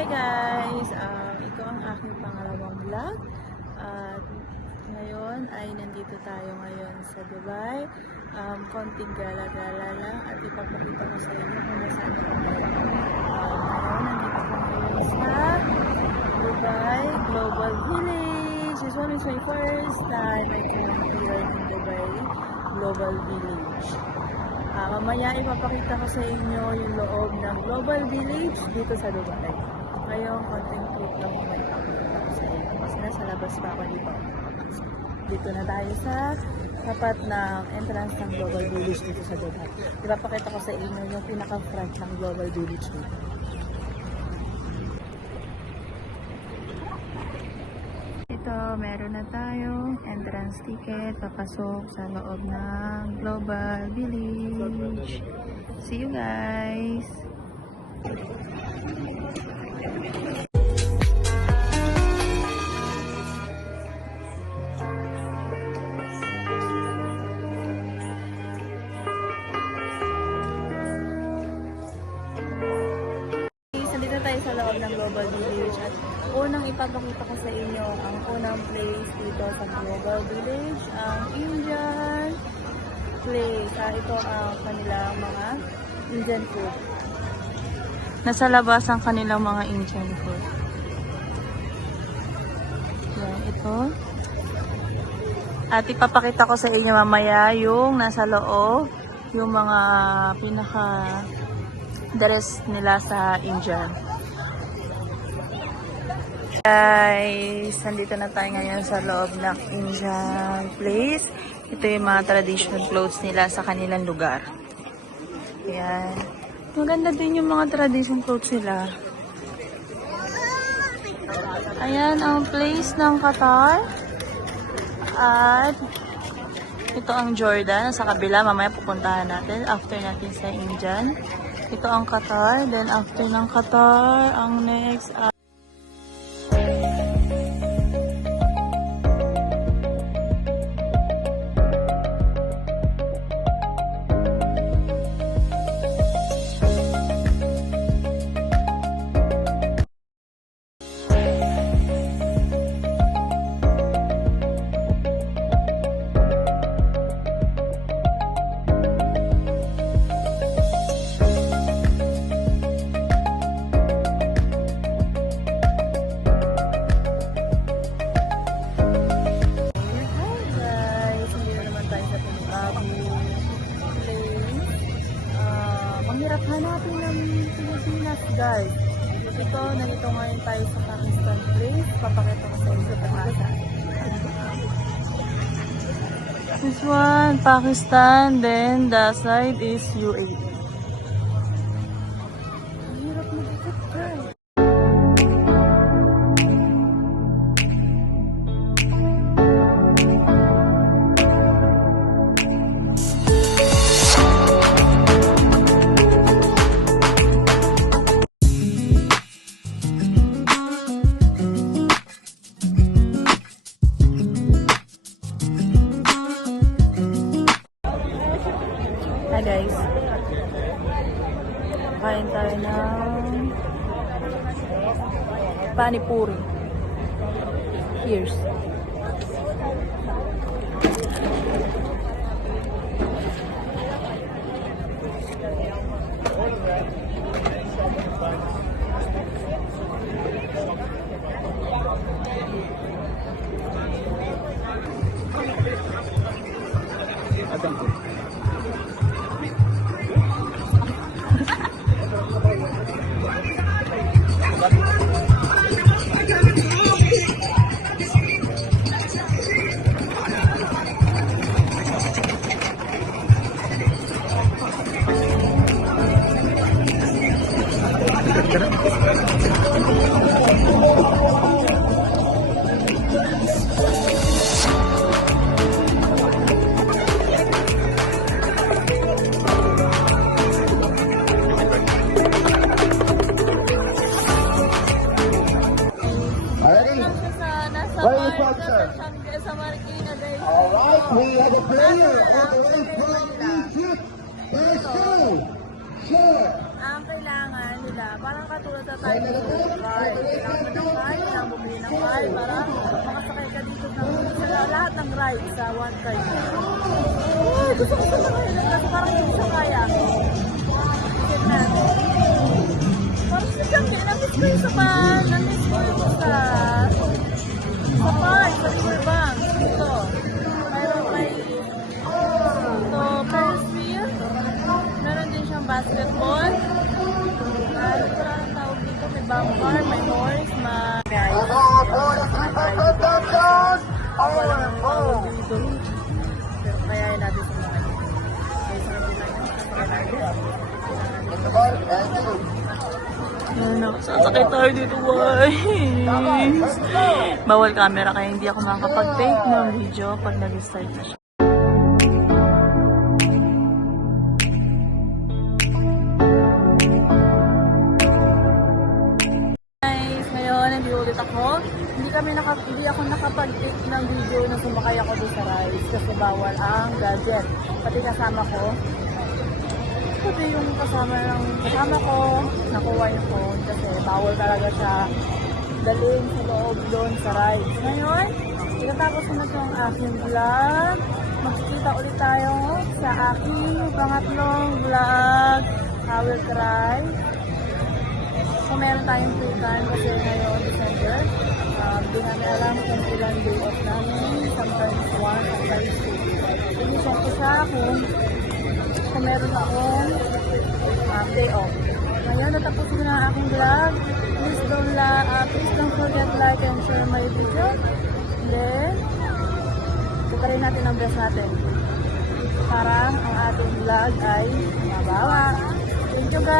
Hi guys! Ito ang aking pangalawang vlog at ngayon ay nandito tayo ngayon sa Dubai. Konting gala-gala lang at ipapakita ko sa inyo kung nasaan ako ngayon. Ngayon nandito ko ngayon sa Dubai Global Village. This one is my first time I came here in Dubai Global Village. Mamaya ipapakita ko sa inyo yung loob ng Global Village dito sa Dubai. Ngayon, content clip lang ko may ipapakita ko sa inyo. Kasi nasa labas pa ako dito. Dito na tayo sa tapat ng entrance ng Global Village dito sa Dubai. Ipapakita ko sa inyo yung pinaka-front ng Global Village dito. Ito, meron na tayong entrance ticket papasok sa loob ng Global Village. See you guys! Nandito tayo sa loob ng Global Village at unang ipapakita ko sa inyo ang unang place dito sa Global Village, ang Indian place. Ito ang kanilang mga Indian food. Nasa labas ang kanilang mga Indian food. Yan, ito. At ipapakita ko sa inyo mamaya yung nasa loob, yung mga pinaka dress nila sa Indian. Guys, nandito na tayo ngayon sa loob ng Indian place. Ito yung mga traditional clothes nila sa kanilang lugar. Ayan. Maganda din yung mga traditional clothes nila. Ayan ang place ng Qatar. At ito ang Jordan. Sa kabila, mamaya pupuntahan natin. After natin sa Indian. Ito ang Qatar. Then after ng Qatar, ang next mahirap hanapin ng Pilipinas, guys. Ito, nandito ngayon tayo sa Pakistan place. Papakita ko sa inyo sa this one, Pakistan, then the side is UAE. Mahirap mag-ikot, guys. Hi guys, kain tayo ng panipuri. Here's Alright, we have a player all the way from Egypt. There's Shur. ang kailangan nila, parang katulad na tayo ng car. Kailangan mo ng car, kailangan bumili ng car para makasakay ka dito sa lahat ng ride sa one car. Uy, gusto ko sumakay na kasi parang hindi siya kaya. Isip natin. Parang si Jambi, na-miss ko yung na-miss ko yung sa park, sa river bank. Dito. Mayroon Ferris wheel. Meron din siyang basketball. Ano pa ang tawag dito? May bumper, may horse, may ice. Walang tawag dito. Pero kaya natin sa mga ito. Kaya sa kanila yan. Sasakay tayo dito, guys. Bawal camera kaya hindi ako makakapag-take ng video pag nag-start na siya. Guys, ngayon hindi ulit ako. Hindi ako nakapag-take ng video na sumakay ako doon sa rides kasi bawal ang gadget. Pati kasama ko. Pati yung kasama ko, nakuha yung phone kasi bawal talaga siya dalhin sa loob doon sa rides. Ngayon, pagkatapos na itong aking vlog, magkikita ulit tayo sa aking pangatlong vlog, I Will Cry. So, meron tayong free time kasi ngayon, December. Hindi namin alam kung ilang day off namin. Sometimes 1, sometimes 2. Inisyon ko sa akin kung meron akong day off. Ngayon, natapusin ko na ang aking vlog. Please don't forget like and share my video. Then, tukarin natin ang best natin para ang ating vlog ay mabawa. Thank you guys!